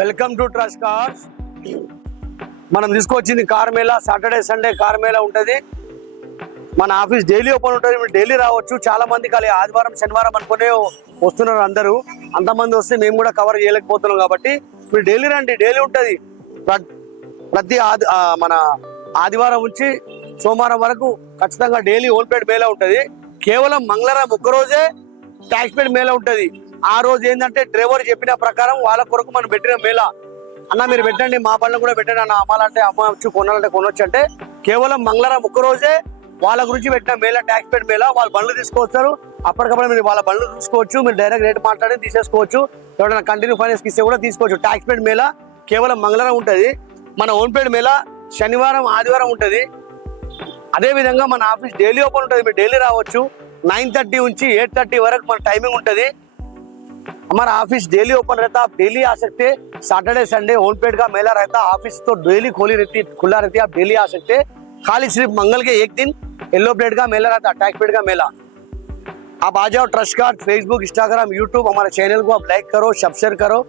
Welcome to trust cars. మనం తీసుకొచ్చింది car Mela. Saturday Sunday car Mela ఉంటుంది. మన ఆఫీస్ డైలీ ఓపెన్ ఉంటుంది. మీరు డైలీ రావచ్చు. చాలా మంది ఖాళీ ఆదివారం శనివారం అనుకునే వస్తున్నారు అందరూ. అంతమంది వస్తే మేము కూడా కవర్ చేయలేకపోతున్నాం కాబట్టి మీరు డైలీ రండి. డైలీ ఉంటుంది. ప్రతి మన ఆదివారం నుంచి సోమవారం వరకు ఖచ్చితంగా డైలీ హోల్పేట్ మేళా ఉంటుంది. కేవలం మంగళవారం ఒక్కరోజే ట్యాక్స్ పేడ్ మేళా ఉంటుంది. ఆ రోజు ఏంటంటే డ్రైవర్ చెప్పిన ప్రకారం వాళ్ళ కొరకు మనం పెట్టిన మేళా. అన్న మీరు పెట్టండి, మా బండ్లు కూడా పెట్టండి అన్న, అమ్మాలంటే అమ్మవచ్చు, కొనాలంటే కొనొచ్చు అంటే కేవలం మంగళవారం ఒక్కరోజే వాళ్ళ గురించి పెట్టిన మేళా, ట్యాక్స్ పేడ్ మేళా. వాళ్ళ బండ్లు తీసుకొస్తారు. అప్పటికప్పుడు మీరు వాళ్ళ బండ్లు చూసుకోవచ్చు. మీరు డైరెక్ట్ రేట్ మాట్లాడి తీసేసుకోవచ్చు. ఎవరైనా కంటిన్యూ ఫైనాన్స్ ఇస్తే కూడా తీసుకోవచ్చు. ట్యాక్స్ పేడ్ మేళా కేవలం మంగళవారం ఉంటుంది. మన ఓన్ పేడ్ మేళా శనివారం ఆదివారం ఉంటుంది. అదే విధంగా మన ఆఫీస్ డైలీ ఓపెన్ ఉంటుంది. మీరు డైలీ రావచ్చు. 9:30 నుంచి 8:30 వరకు మన టైమింग ఉంటుంది. हमारा ऑफिस डेली ओपन रहता है. आप डेली आ सकते हैं. सैटरडे संडे होमपेड का मेला रहता है. ऑफिस तो डेली खुला रहती है. आप डेली आ सकते हैं. खाली सिर्फ मंगल के एक दिन येलो प्लेट का मेला रहता है, टैक्स पेड का मेला. आप आ जाओ. Trust card Facebook Instagram YouTube हमारे चैनल को आप लाइक करो, सब्सक्राइब करो.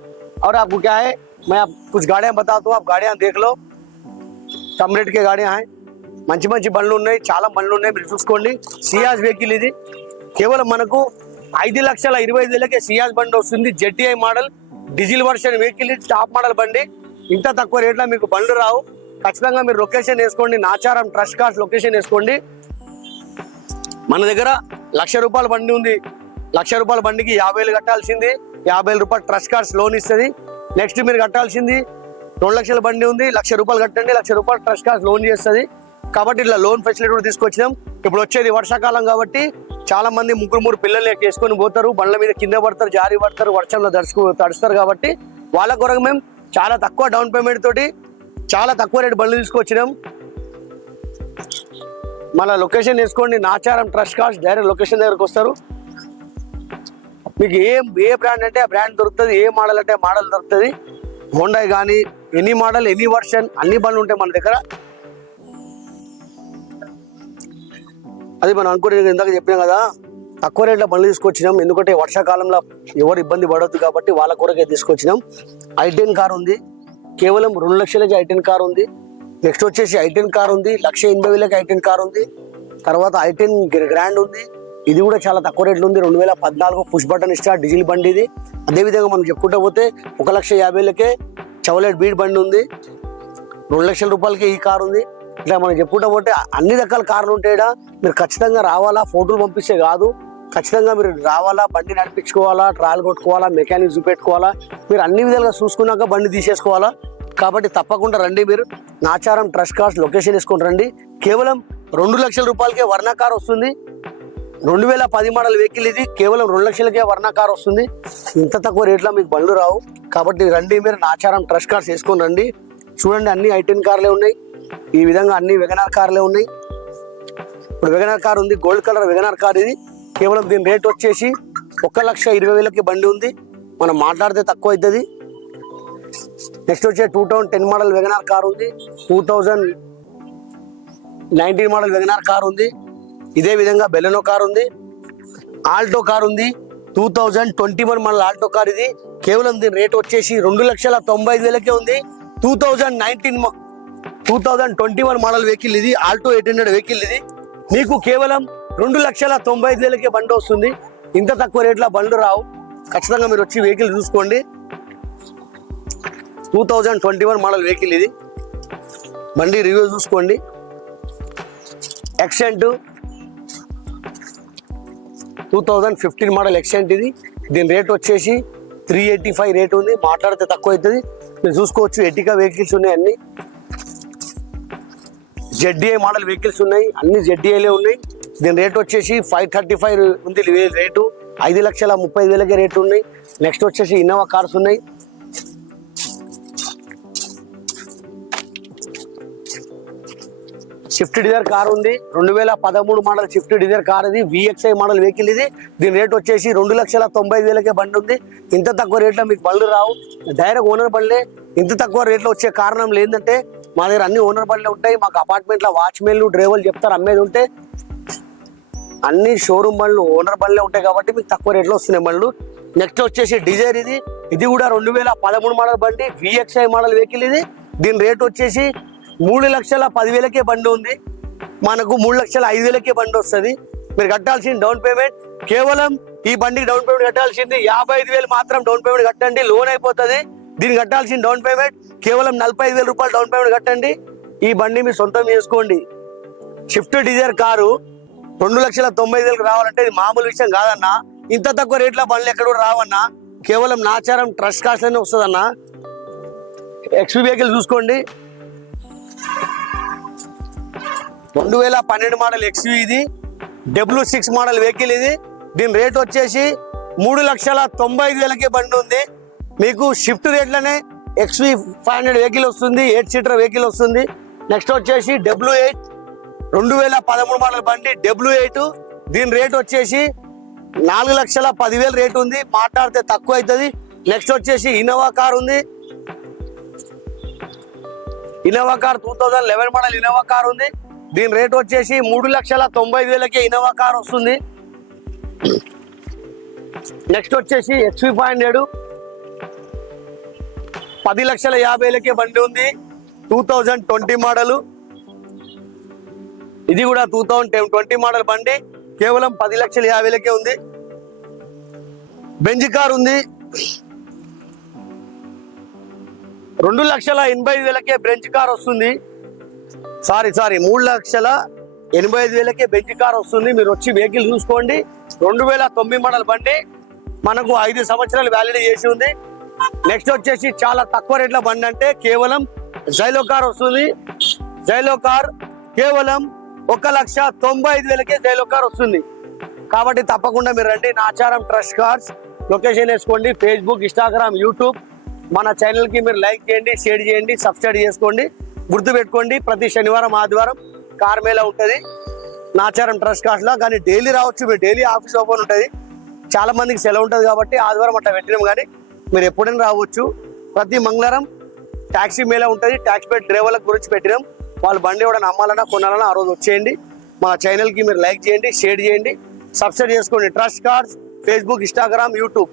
और आपको क्या है, मैं आप कुछ गाड़ियाँ बताता हूँ. आप गाड़ियाँ देख लो. कम रेट के गाड़ियाँ हैं. మంచి మంచి బండ్లు ఉన్నాయి. చాలా బండ్లు ఉన్నాయి. మీరు చూసుకోండి. సియాజ్ వెహికల్ ఇది. కేవలం మనకు 5,25,000కే సియాజ్ బండి వస్తుంది. జెటిఐ model diesel version vehicle. Top model బండి. ఇంత తక్కువ రేట్లో మీకు బండ్లు రావు. ఖచ్చితంగా మీరు లొకేషన్ వేసుకోండి. నాచారం ట్రస్ట్ కార్స్ లొకేషన్ వేసుకోండి. మన దగ్గర ₹1,00,000 బండి ఉంది. ₹1,00,000 బండికి 50,000 కట్టాల్సింది. 50,000 రూపాయలు ట్రస్ట్ కార్స్ లోన్ ఇస్తుంది. నెక్స్ట్ మీరు కట్టాల్సింది 2 లక్షల బండి ఉంది. ₹1,00,000 కట్టండి. ₹1,00,000 ట్రస్ట్ కార్స్ లోన్ చేస్తుంది. కాబట్టి ఇట్లా లోన్ ఫెసిలిటీ కూడా తీసుకొచ్చినాం. ఇప్పుడు వచ్చేది వర్షాకాలం కాబట్టి చాలా మంది ముగ్గురు పిల్లలు వేసుకొని పోతారు. బండ్ల మీద కింద పడతారు, జారి పడతారు, వర్షంలో తడుస్తారు. కాబట్టి వాళ్ళ కొరకు మేము చాలా తక్కువ డౌన్ పేమెంట్ తోటి చాలా తక్కువ రేటు బండ్లు తీసుకొచ్చినాం. మళ్ళీ లొకేషన్ వేసుకోండి. Nacharam trust cars direct location దగ్గరకు వస్తారు. మీకు ఏ బ్రాండ్ అంటే ఆ బ్రాండ్ దొరుకుతుంది. ఏ మోడల్ అంటే మోడల్ దొరుకుతుంది. హోండా కానీ ఎనీ మోడల్ ఎనీ వర్షన్ అన్ని బండ్లు ఉంటాయి మన దగ్గర. అది మనం అనుకునేది ఇందాక చెప్పినాం కదా, తక్కువ రేట్లో బండ్లు తీసుకొచ్చినాం. ఎందుకంటే వర్షాకాలంలో ఎవరు ఇబ్బంది పడవద్దు కాబట్టి వాళ్ళ కొరకే తీసుకొచ్చినాం. i10 కార్ ఉంది. కేవలం 2 లక్షలకి i10 కార్ ఉంది. నెక్స్ట్ వచ్చేసి i10 కార్ ఉంది. 1,80,000కి i10 కార్ ఉంది. తర్వాత i10 గ్రాండ్ ఉంది. ఇది కూడా చాలా తక్కువ రేట్లు ఉంది. 2014 పుష్ బటన్ స్టార్ట్ డీజిల్ బండి ఇది. అదేవిధంగా మనం చెప్పుకుంటూ పోతే 1,50,000కే చవలెట్ బీడ్ బండి ఉంది. 2 లక్షల రూపాయలకి ఈ కార్ ఉంది. ఇట్లా మనం చెప్పుకుంటూ పోతే అన్ని రకాల కార్లు ఉంటాయా. మీరు ఖచ్చితంగా రావాలా. ఫోటోలు పంపిస్తే కాదు, ఖచ్చితంగా మీరు రావాలా. బండి నడిపించుకోవాలా, ట్రాయల్ కొట్టుకోవాలా, మెకానిక్ చూపెట్టుకోవాలా. మీరు అన్ని విధాలుగా చూసుకున్నాక బండి తీసేసుకోవాలా. కాబట్టి తప్పకుండా రండి. మీరు నాచారం ట్రస్ట్ కార్స్ లొకేషన్ వేసుకొని రండి. కేవలం 2 లక్షల రూపాయలకే వర్ణ కార్ వస్తుంది. 2010 మోడల్ వెహికల్ ఇది. కేవలం 2 లక్షలకే వర్ణ కార్ వస్తుంది. ఇంత తక్కువ రేట్లో మీకు బండ్లు రావు. కాబట్టి రండి. మీరు నాచారం ట్రస్ట్ కార్స్ వేసుకొని రండి. చూడండి, అన్ని i10 కార్లే ఉన్నాయి. ఈ విధంగా అన్ని వెగనార్ కార్లే ఉన్నాయి. ఇప్పుడు వెగనార్ కార్ ఉంది. గోల్డ్ కలర్ వెగనార్ కార్ ఇది. కేవలం దీని రేట్ వచ్చేసి 1,20,000కి బండి ఉంది. మనం మాట్లాడితే తక్కువ అవుతుంది. నెక్స్ట్ వచ్చే 2010 మోడల్ వెగనార్ కార్ ఉంది. 2019 మోడల్ వెగనార్ కార్ ఉంది. ఇదే విధంగా బెలెనో కార్ ఉంది. ఆల్టో కార్ ఉంది. 2021 మోడల్ ఆల్టో కార్ ఇది. కేవలం దీని రేట్ వచ్చేసి 2,95,000కే ఉంది. 2021 మోడల్ వెహికల్ ఇది. ఆల్టో 800 వెహికల్ ఇది. మీకు కేవలం 2,95,000కే బండి వస్తుంది. ఇంత తక్కువ రేట్లో బండ్లు రావు. ఖచ్చితంగా మీరు వచ్చి వెహికల్ చూసుకోండి. 2021 మోడల్ వెహికల్ ఇది. బండి రివ్యూ చూసుకోండి. ఎక్సెంట్ 2015 మోడల్ ఎక్సెంట్ ఇది. దీని రేట్ వచ్చేసి 385 రేట్ ఉంది. మాట్లాడితే తక్కువ అవుతుంది. మీరు చూసుకోవచ్చు. ఎటికా వెహికల్స్ ఉన్నాయి. అన్ని జెడ్డీఐ మోడల్ వెహికల్స్ ఉన్నాయి. అన్ని జెడ్డీఐలే ఉన్నాయి. దీని రేట్ వచ్చేసి 535 ఉంది రేటు. 5,30,000కే రేటు ఉన్నాయి. నెక్స్ట్ వచ్చేసి ఇన్నోవా కార్స్ ఉన్నాయి. స్విఫ్ట్ డిజైర్ కార్ ఉంది. 2013 మోడల్ స్విఫ్ట్ డిజైర్ కార్ ఇది. VXI మోడల్ వెహికల్ ఇది. దీని రేట్ వచ్చేసి 2,90,000కే బండి ఉంది. ఇంత తక్కువ రేట్లో మీకు బండ్లు రావు. Direct owner బండ్లే. ఇంత తక్కువ రేట్లో వచ్చే కారణం లేదంటే మా దగ్గర అన్ని ఓనర్ బండ్లే ఉంటాయి. మాకు అపార్ట్మెంట్లో వాచ్మెన్లు డ్రైవర్లు చెప్తారు అమ్మేది ఉంటే. అన్ని షోరూమ్ బండ్లు ఓనర్ బండ్లే ఉంటాయి కాబట్టి మీకు తక్కువ రేట్లో వస్తున్నాయి బండ్లు. నెక్స్ట్ వచ్చేసి డిజైర్ ఇది. ఇది కూడా 2013 మోడల్ బండి, VXI మోడల్ వెహికల్ ఇది. దీని రేట్ వచ్చేసి 3,10,000కే బండి ఉంది. మనకు 3,05,000కే బండి వస్తుంది. మీరు కట్టాల్సిన డౌన్ పేమెంట్ కేవలం ఈ బండికి డౌన్ పేమెంట్ కట్టాల్సింది 55,000 మాత్రం డౌన్ పేమెంట్ కట్టండి, లోన్ అయిపోతుంది. దీనికి కట్టాల్సిన డౌన్ పేమెంట్ కేవలం 45,000 రూపాయలు డౌన్ పేమెంట్ కట్టండి. ఈ బండి మీరు సొంతం చేసుకోండి. స్విఫ్ట్ డిజైర్ కారు 2,90,000కి రావాలంటే ఇది మామూలు విషయం కాదన్నా. ఇంత తక్కువ రేట్ల బండ్లు ఎక్కడ కూడా రావన్నా. కేవలం నాచారం ట్రస్ట్ కాస్ట్ లోనే వస్తుందన్నా. XV వెహికల్ చూసుకోండి, 2012 మోడల్ XV ఇది. W6 మోడల్ వెహికల్ ఇది. దీని రేట్ వచ్చేసి 3,95,000కే బండి ఉంది. మీకు షిఫ్ట్ రేట్లనే XV 500 వెహికల్ వస్తుంది, 8 సీటర్ వెహికల్ వస్తుంది. నెక్స్ట్ వచ్చేసి W8 2013 మోడల్ బండి W8. దీని రేట్ వచ్చేసి 4,10,000 రేట్ ఉంది, మాట్లాడితే తక్కువ అవుతుంది. నెక్స్ట్ వచ్చేసి ఇన్నోవా కార్ ఉంది. Innova car 2011 model Innova car ఉంది. దీని రేట్ వచ్చేసి 3,90,000కే ఇన్నోవా కార్ వస్తుంది. నెక్స్ట్ వచ్చేసి XV 500 10,50,000కే బండి ఉంది, 2020 మోడల్. ఇది కూడా 2020 మోడల్ బండి, కేవలం 10,50,000కే ఉంది. బెంజ్ కార్ ఉంది, 2,85,000కే బెంజ్ కార్ వస్తుంది. సారీ 3,85,000కే బెంజ్ కార్ వస్తుంది. మీరు వచ్చి వెహికల్ చూసుకోండి. 2009 మోడల్ బండి, మనకు 5 సంవత్సరాలు వ్యాలిడిటీ చేసి ఉంది. నెక్స్ట్ వచ్చేసి చాలా తక్కువ రేట్ల బండి అంటే కేవలం జైలో కార్ వస్తుంది. జైలో కార్ కేవలం 1,95,000కే జైలో కార్ వస్తుంది. కాబట్టి తప్పకుండా మీరు రండి. నాచారం ట్రస్ట్ కార్స్ లొకేషన్ వేసుకోండి. ఫేస్బుక్, ఇన్స్టాగ్రామ్, యూట్యూబ్ మన ఛానల్కి మీరు లైక్ చేయండి, షేర్ చేయండి, సబ్స్క్రైబ్ చేసుకోండి. గుర్తుపెట్టుకోండి, ప్రతి శనివారం ఆదివారం కార్ మేళా ఉంటుంది నాచారం ట్రస్ట్ కార్స్లో. కానీ డైలీ రావచ్చు, మీరు డైలీ ఆఫీస్ ఓపెన్ ఉంటుంది. చాలా మందికి సెలవు ఉంటుంది కాబట్టి ఆదివారం అట్లా పెట్టినాం. కానీ మీరు ఎప్పుడైనా రావచ్చు. ప్రతి మంగళవారం ట్యాక్సీ మేళా ఉంటుంది. ట్యాక్సీ పెట్టి డ్రైవర్ల గురించి పెట్టినాం. వాళ్ళు బండి ఎవడన్నా అమ్మాలన్నా కొనాలన్నా ఆ రోజు వచ్చేయండి. మా ఛానల్కి మీరు లైక్ చేయండి, షేర్ చేయండి, సబ్స్క్రైబ్ చేసుకోండి. Trust cars Facebook, Instagram, YouTube.